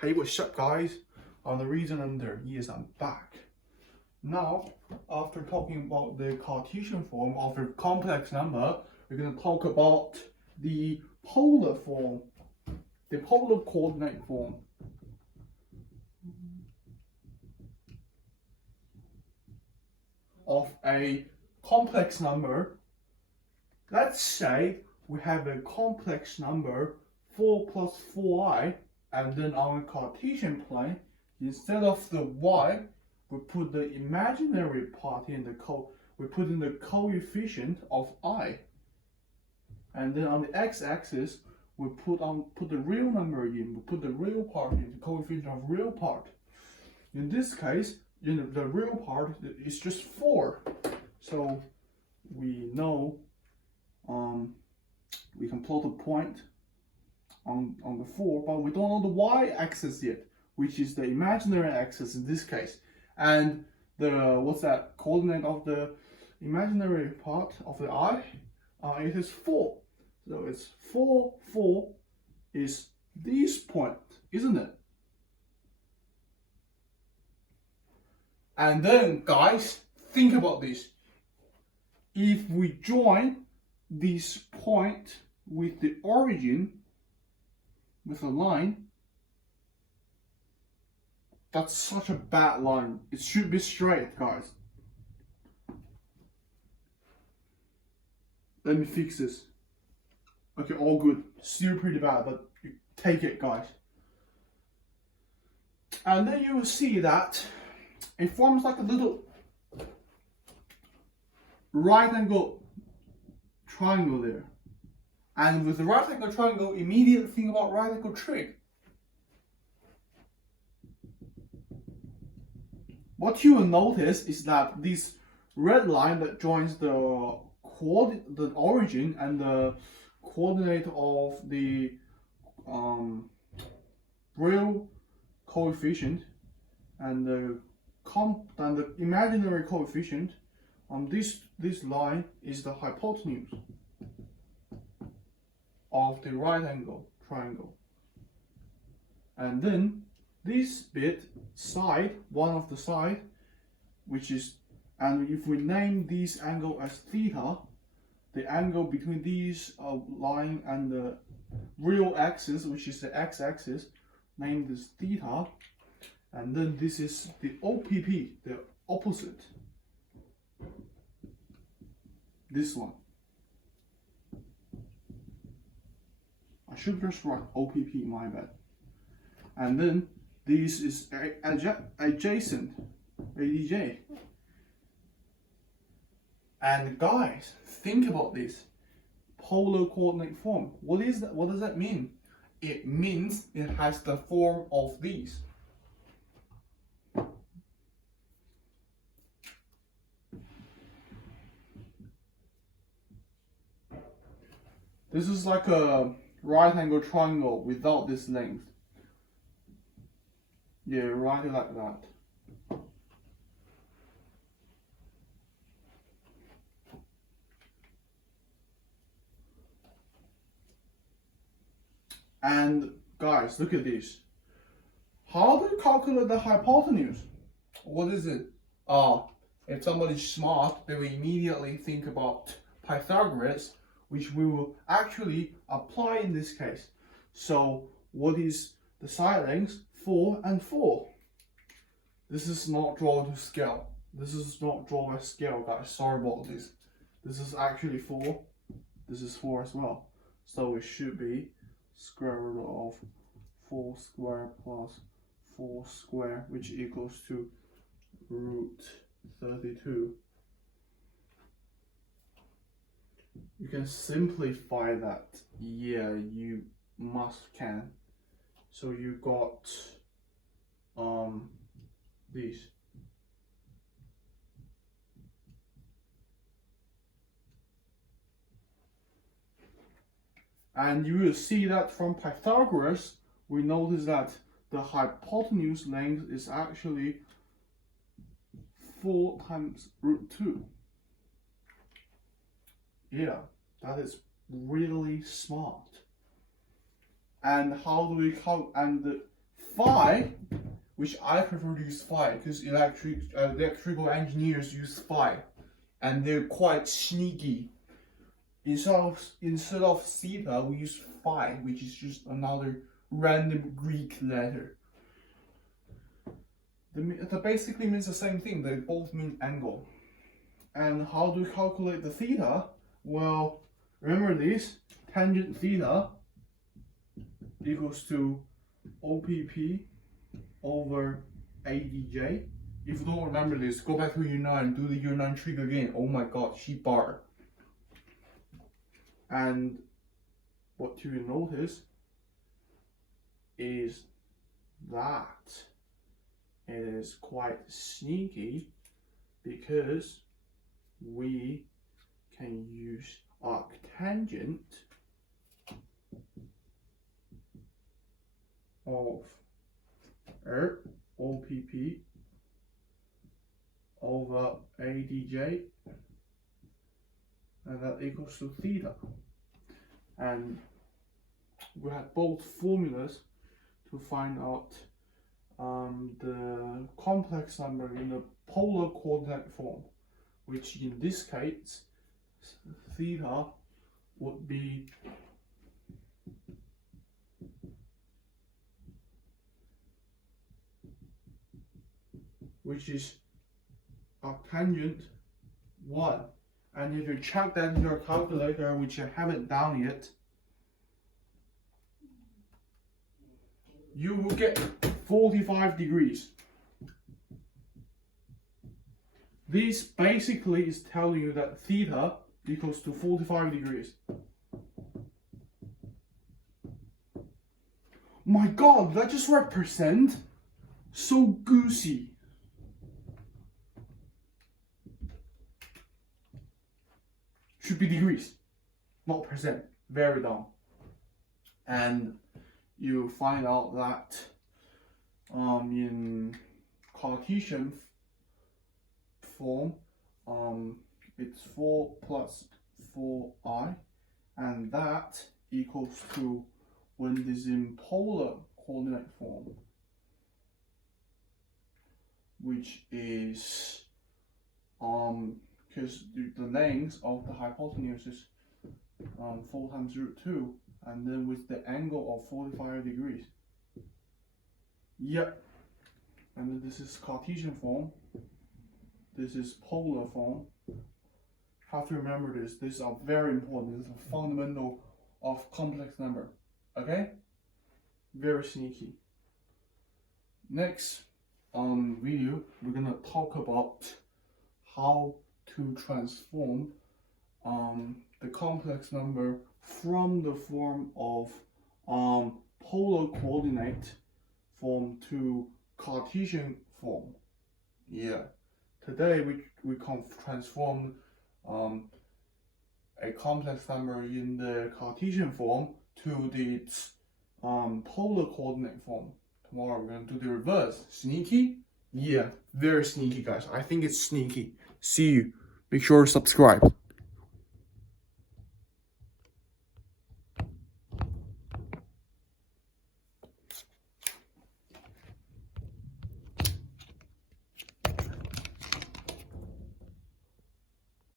Hey, what's up, guys? The reason I'm there is I'm back. Now, after talking about the Cartesian form of a complex number, we're going to talk about the polar form, the polar coordinate form. Of a complex number. Let's say we have a complex number 4 plus 4i, and then on a Cartesian plane, instead of the y, we put the imaginary part in we put in the coefficient of I, and then on the x-axis we put the real number in. We put the real part in, the coefficient of real part. In this case, the real part is just 4, so we know we can plot a point on the 4, but we don't know the y-axis yet, which is the imaginary axis in this case. And the coordinate of the imaginary part of the I, it is 4. So it's 4 is this point, isn't it? And then, guys, think about this. If we join this point with the origin, with a line, that's such a bad line. It should be straight, guys. Let me fix this. Okay, all good. Still pretty bad, but you take it, guys. And then you will see that it forms like a little right angle triangle there. And with the right angle triangle, immediately think about right angle trig. What you will notice is that this red line that joins the origin and the coordinate of the real coefficient and the imaginary coefficient, this line is the hypotenuse of the right angle triangle. And then this bit side, one of the side, which is, and if we name this angle as theta, the angle between these line and the real axis, which is the x-axis, named as theta. And then this is the OPP, the opposite. This one. I should just write OPP, my bad. And then this is adjacent, ADJ. And guys, think about this. Polar coordinate form. What is that? What does that mean? It means it has the form of these. This is like a right angle triangle without this length. Yeah, write it like that. And guys, look at this. How do you calculate the hypotenuse? What is it? If somebody's smart, they will immediately think about Pythagoras, which we will actually apply in this case. So what is the side lengths? 4 and 4. This is not drawn to scale. This is not drawn by scale, guys. Sorry about this. This is actually 4. This is 4 as well. So it should be square root of 4 square plus 4 square, which equals to root 32. You can simplify that. Yeah, you can. So you got this. And you will see that from Pythagoras, we notice that the hypotenuse length is actually 4 times root 2. Yeah, that is really smart. And how do we count? And phi, which I prefer to use phi because electrical engineers use phi, and they're quite sneaky. Instead of theta, we use phi, which is just another random Greek letter. That basically means the same thing. They both mean angle. And how do we calculate the theta? Well, remember this: tangent theta equals to OPP over ADJ. If you don't remember this, go back to year 9, do the year 9 trick again. Oh my god, sheep bar. And what you notice is that it is quite sneaky because we can use arctangent of OPP over ADJ, and that equals to theta. And we have both formulas to find out the complex number in the polar coordinate form, which in this case theta would be which is arctangent 1. And if you check that in your calculator, which I haven't done yet, you will get 45 degrees. This basically is telling you that theta equals to 45 degrees. My god, did I just write percent? So goosey. Should be degrees, not percent. Very dumb. And you find out that in Cartesian form, it's 4 plus 4i, and that equals to, when it is in polar coordinate form, which is because the length of the hypotenuse is 4 times root 2, and then with the angle of 45 degrees. Yep. And then this is Cartesian form. This is polar form. Have to remember this. These are very important. This is a fundamental of complex number. Okay? Very sneaky. Next video, we're gonna talk about how to transform the complex number from the form of polar coordinate form to Cartesian form. Yeah. Today we can transform a complex number in the Cartesian form to its polar coordinate form. Tomorrow we're going to do the reverse. Sneaky? Yeah, very sneaky, guys. I think it's sneaky. See you. Make sure to subscribe.